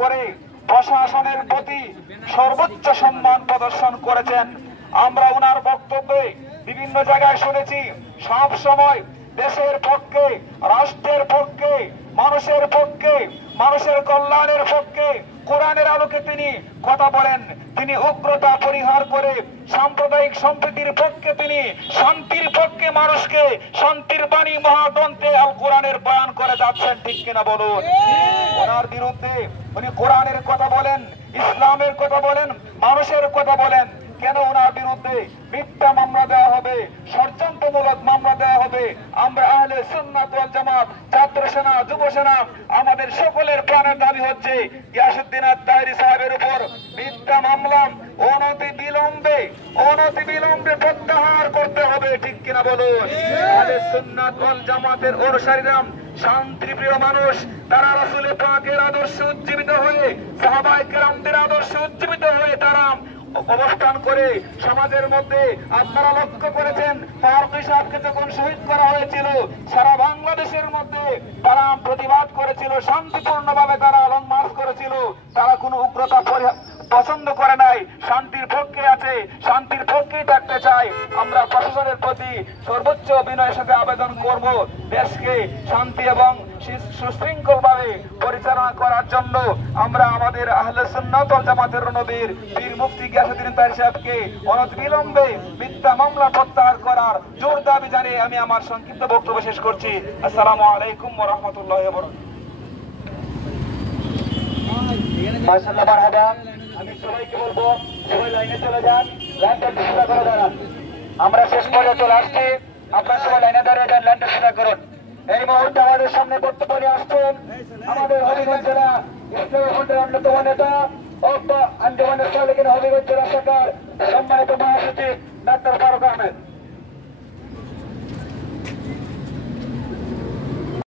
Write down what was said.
করে প্রশাসনের প্রতি সর্বোচ্চ সম্মান প্রদর্শন করেছেন। আমরা ওনার বক্তব্যে বিভিন্ন জায়গায় শুনেছি সব সময় দেশের পক্ষে, রাষ্ট্রের পক্ষে, মানুষের পক্ষে, মানুষের কল্যাণের পক্ষে, কোরআনের আলোকে তিনি কথা বলেন। তিনি উগ্রতা পরিহার করে সাম্প্রদায়িক সম্প্রীতির পক্ষে, তিনি শান্তির পক্ষে মানুষকে শান্তির বাণী মহাগ্রন্থে আল কোরআনের বয়ান করে যাচ্ছেন, ঠিক কিনা বলুন? ওনার বিরুদ্ধে উনি কোরআনের কথা বলেন, ইসলামের কথা বলেন, মানুষের কথা বলেন, কেন ওনার বিরুদ্ধে মিথ্যা মামলা দেওয়া হবে, ষড়যন্ত্রমূলক মামলা দেওয়া হবে? আমরা আহলে সুন্নাত ওয়াল জামাত, ছাত্র সেনা, যুব সেনা, আমাদের সকলের প্রাণের দাবি হচ্ছে গিয়াসউদ্দিন আত-তাহেরি সাহেবের উপর মিথ্যা মামলা অনতি বিলম্বে প্রত্যাহার করতে হবে, ঠিক কিনা বলুন? আহলে সুন্নাত ওয়াল জামাতের অনুসারীরা শান্তিপ্রিয় মানুষ, তারা রাসূল পাকের আদর্শে উজ্জীবিত হয়ে, সাহাবায়ে কেরামদের আদর্শে উজ্জীবিত হয়ে তারা অবস্থান করে সমাজের মধ্যে। আপনারা লক্ষ্য করেছেন ফারুকী সাহেবকে যখন শহীদ করা হয়েছিল, সারা বাংলাদেশের মধ্যে তারা প্রতিবাদ করেছিল, শান্তিপূর্ণভাবে তারা লং মার্চ করেছিল। তারা কোনো উগ্রতা পছন্দ করে নাই, শান্তির পক্ষে আছে, শান্তির পক্ষেই থাকতে চায়। আমরা প্রশাসনের প্রতি সর্বোচ্চ বিনয়ের সাথে আবেদন করব, দেশকে শান্তি এবং সুশৃঙ্খল ভাবে পরিচালনা করার জন্য আমরা আমাদের আহলে সুন্নাত ওয়াল জামাতের নবীর পীর মুফতি গিয়াসউদ্দিন তাহেরি সাহেবকে অনতিবিলম্বে মিথ্যা মামলা প্রত্যাহার করার জোর দাবি জানিয়ে আমি আমার সংক্ষিপ্ত বক্তব্য শেষ করছি। আসসালামু আলাইকুম ওয়া রাহমাতুল্লাহি ওয়া বারাকাতুহু। মাশাআল্লাহ, মারহাবা। আমি সবাইকে বলবো সবাই লাইনে চলে যান, লাইনটা সোজা করে দাঁড়ান। আমরা শেষ পর্যন্ত চলে আসছি, আপনারা সবাই লাইনে দাঁড়িয়ে যান, লাইনটা সোজা করুন। এই মুহূর্তে আমাদের সামনে বক্তব্য নিয়ে আসছেন আমাদের হবিগঞ্জ জেলা ইসলামী ফ্রন্টের অন্যতম নেতা আঞ্জুমানে সালেকিন হবিগঞ্জ জেলা শাখার সম্মানিত মহাসচিব ডাক্তার ফারুক আহমেদ।